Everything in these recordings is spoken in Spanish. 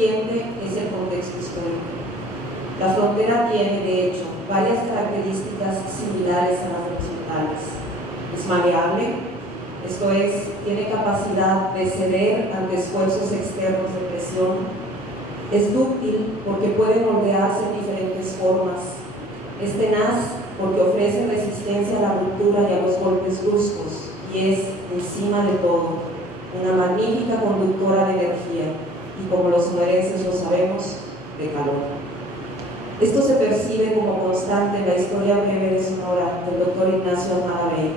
defiende es el contexto histórico. La frontera tiene, de hecho, varias características similares a las occidentales. Es maleable, esto es, tiene capacidad de ceder ante esfuerzos externos de presión. Es dúctil porque puede moldearse en diferentes formas. Es tenaz porque ofrece resistencia a la ruptura y a los golpes bruscos, y es, encima de todo, una magnífica conductora de energía, y como los sonorenses lo sabemos, de calor. Esto se percibe como constante en la historia breve de Sonora del Dr. Ignacio Almada Bey,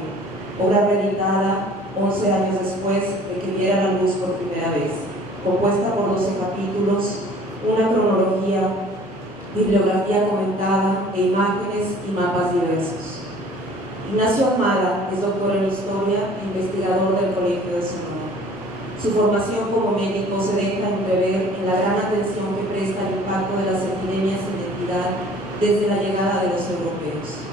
obra reeditada 11 años después de que viera la luz por primera vez, compuesta por 12 capítulos, una cronología, bibliografía comentada e imágenes y mapas diversos. Ignacio Almada es doctor en Historia e investigador del Colegio de Sonora. Su formación como médico se deja entrever en la gran atención que presta al impacto de las epidemias en identidad desde la llegada de los europeos.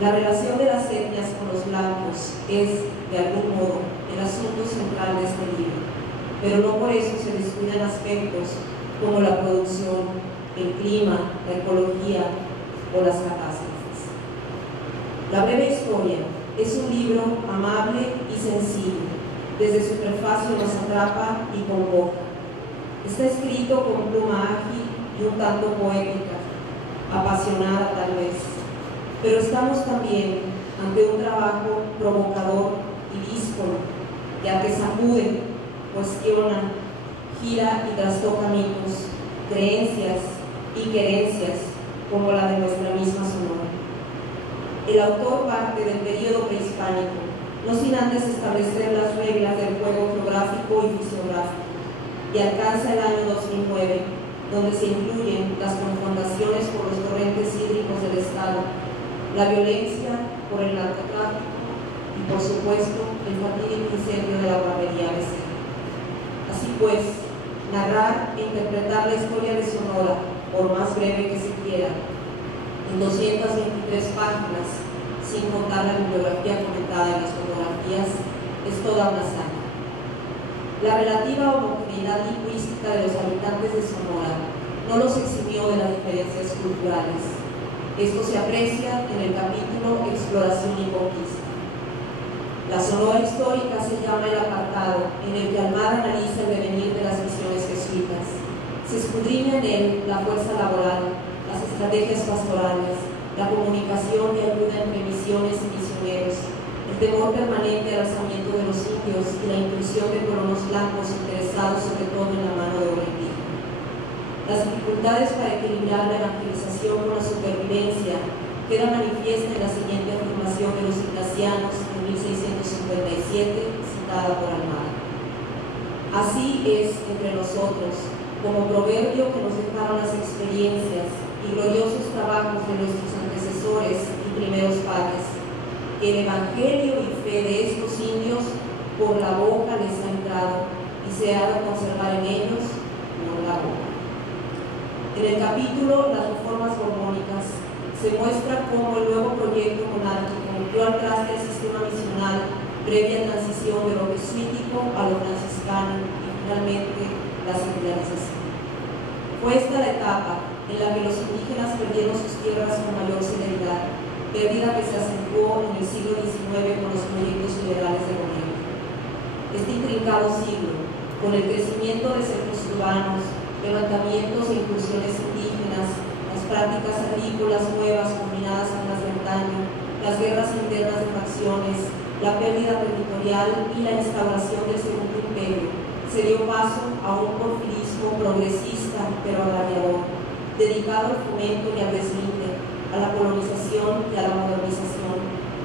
La relación de las etnias con los blancos es, de algún modo, el asunto central de este libro, pero no por eso se descuidan aspectos como la producción, el clima, la ecología o las catástrofes. La breve historia es un libro amable y sencillo. Desde su prefacio nos atrapa y convoca. Está escrito con pluma ágil y un tanto poética, apasionada tal vez, pero estamos también ante un trabajo provocador y díscolo, ya que sacude, cuestiona, gira y trastoca mitos, creencias y querencias como la de nuestra misma Sonora. El autor parte del período prehispánico, no sin antes establecer las reglas del juego geográfico y fisiográfico, y alcanza el año 2009, donde se incluyen las confrontaciones por los torrentes hídricos del Estado, la violencia por el narcotráfico y, por supuesto, el fatídico incendio de la guardería Becerra. Así pues, narrar e interpretar la historia de Sonora, por más breve que se quiera, en 223 páginas, sin contar la bibliografía comentada en las fotografías, es toda una hazaña. La relativa homogeneidad lingüística de los habitantes de Sonora no los eximió de las diferencias culturales. Esto se aprecia en el capítulo Exploración y Conquista. La Sonora histórica se llama el apartado en el que Almada analiza el devenir de las misiones jesuitas. Se escudriña en él la fuerza laboral, las estrategias pastorales, la comunicación y ayuda entre misiones y misioneros, el temor permanente al alzamiento de los indios y la inclusión de colonos blancos interesados sobre todo en la mano de obra indígena. Las dificultades para equilibrar la evangelización con la supervivencia queda manifiesta en la siguiente afirmación de los ignacianos en 1657, citada por Almada. Así es entre nosotros, como proverbio que nos dejaron las experiencias y gloriosos trabajos de nuestros antecesores y primeros padres, que el evangelio y fe de estos indios por la boca les ha entrado y se ha de conservar en ellos por la boca. En el capítulo Las reformas borbónicas se muestra cómo el nuevo proyecto monárquico dio al traste el sistema misional previa transición de lo jesuítico a lo franciscano y finalmente la secularización. Fue esta la etapa en la que los indígenas perdieron sus tierras con mayor celeridad, pérdida que se acentuó en el siglo XIX con los proyectos liberales de gobierno. Este intrincado siglo, con el crecimiento de centros urbanos, levantamientos e incursiones indígenas, las prácticas agrícolas nuevas combinadas con las de antaño, las guerras internas de facciones, la pérdida territorial y la instauración del Segundo Imperio, se dio paso a un porfirismo progresista pero agrariador, dedicado al fomento y al deslinde, a la colonización y a la modernización,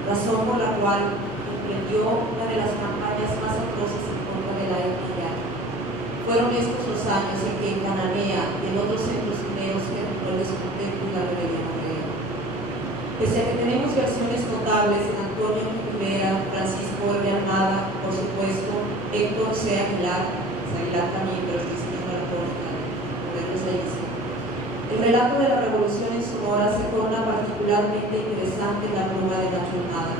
razón por la cual emprendió una de las campañas más atroces en contra de la etnia. Fueron estos los años en que en Cananea y en otros centros mineros que entró el descontento y la rebelión obrera. Pese a que tenemos versiones notables de Antonio Rivera, Francisco de Almada, por supuesto, Héctor C. Aguilar también, pero es que se llama la crónica, el relato de la revolución en Sonora se torna particularmente interesante en la pluma de Nacho Almada.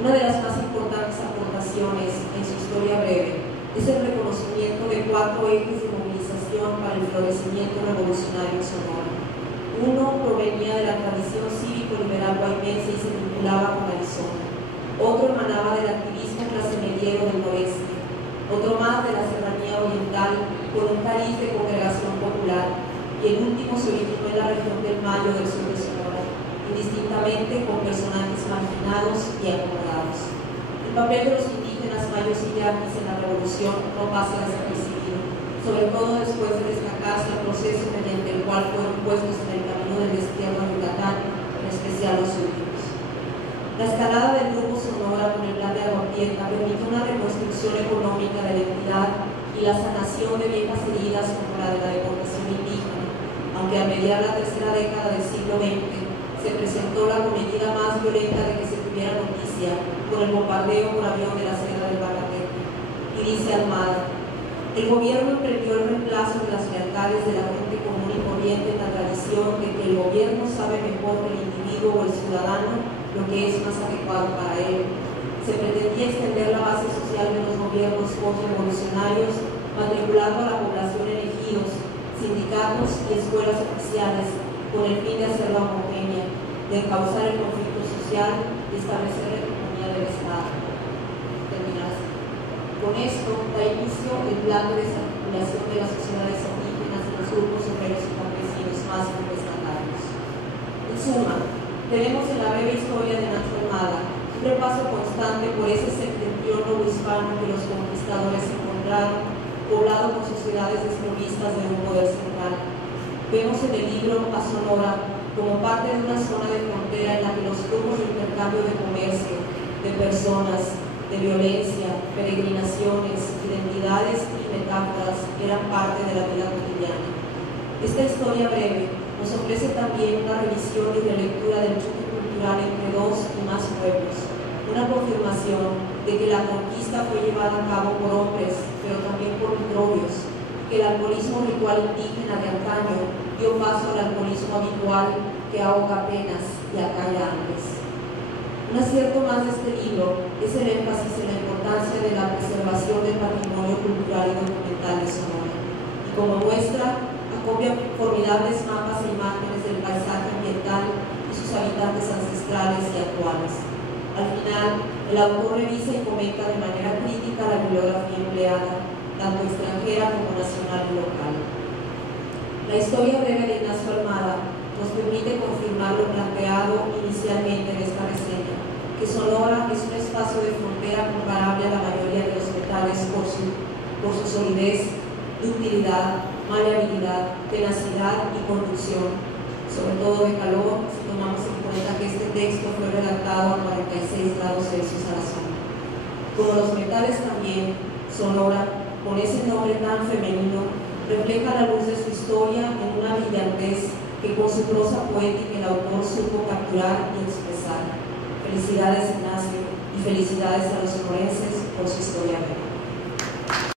Una de las más importantes aportaciones en su historia breve es el reconocimiento de 4 ejes de movilización contribución para el florecimiento revolucionario en Sonora. Uno provenía de la tradición cívico-liberal guaymense y se vinculaba con Arizona. Otro emanaba del activismo clase mediero del noreste. Otro más de la serranía oriental, con un cariz de congregación popular. Y el último se originó en la región del Mayo del sur de Sonora, indistintamente con personajes marginados y acomodados. El papel de los indígenas mayos y yaquis en la revolución no pasa desapercibido, sobre todo después de destacarse el proceso mediante el cual fueron puestos en el camino del destierro a Yucatán, en especial los últimos. La escalada del Grupo Sonora con el plan de Agua Prieta permitió una reconstrucción económica de la entidad y la sanación de viejas heridas como la de la deportación indígena, aunque a mediar la tercera década del siglo XX se presentó la cometida más violenta de que se tuviera noticia con el bombardeo por avión de la Sierra del Bacatepe. Y dice Almada: el gobierno emprendió el reemplazo de las lealtades de la gente común y corriente en la tradición de que el gobierno sabe mejor que el individuo o el ciudadano lo que es más adecuado para él. Se pretendía extender la base social de los gobiernos postrevolucionarios, matriculando a la población en ejidos, sindicatos y escuelas oficiales con el fin de hacerla homogénea, de encauzar el conflicto social y establecer la economía del Estado. Terminaste. Con esto da inicio el plan de desarticulación de las sociedades indígenas y los grupos obreros y campesinos más contestatarios. En suma, tenemos en la breve historia de Nacho Almada un repaso constante por ese septentrión hispano que los conquistadores encontraron, poblado por sociedades desprovistas de un poder central. Vemos en el libro a Sonora como parte de una zona de frontera en la que los grupos de intercambio de comercio, de personas, de violencia, peregrinaciones, identidades y metáforas eran parte de la vida cotidiana. Esta historia breve nos ofrece también una revisión y relectura del choque cultural entre dos y más pueblos, una confirmación de que la conquista fue llevada a cabo por hombres, pero también por microbios, que el alcoholismo ritual indígena de antaño dio paso al alcoholismo habitual que ahoga penas y acalla hambres. Un acierto más de este libro es el énfasis en la importancia de la preservación del patrimonio cultural y documental de Sonora, y como muestra acopia formidables mapas e imágenes del paisaje ambiental y sus habitantes ancestrales y actuales. Al final, el autor revisa y comenta de manera crítica la bibliografía empleada, tanto extranjera como nacional y local. La historia breve de Ignacio Almada nos permite confirmar lo planteado inicialmente en esta reseña, que Sonora es un espacio de frontera comparable a la mayoría de los metales por su solidez, ductilidad, maleabilidad, tenacidad y conducción, sobre todo de calor, si tomamos en cuenta que este texto fue redactado a 46 grados Celsius a la sombra. Como los metales también, Sonora, con ese nombre tan femenino, refleja la luz de su historia en una brillantez que con su prosa poética el autor supo capturar y expresar. Felicidades, Ignacio, y felicidades a los sonorenses por su historia.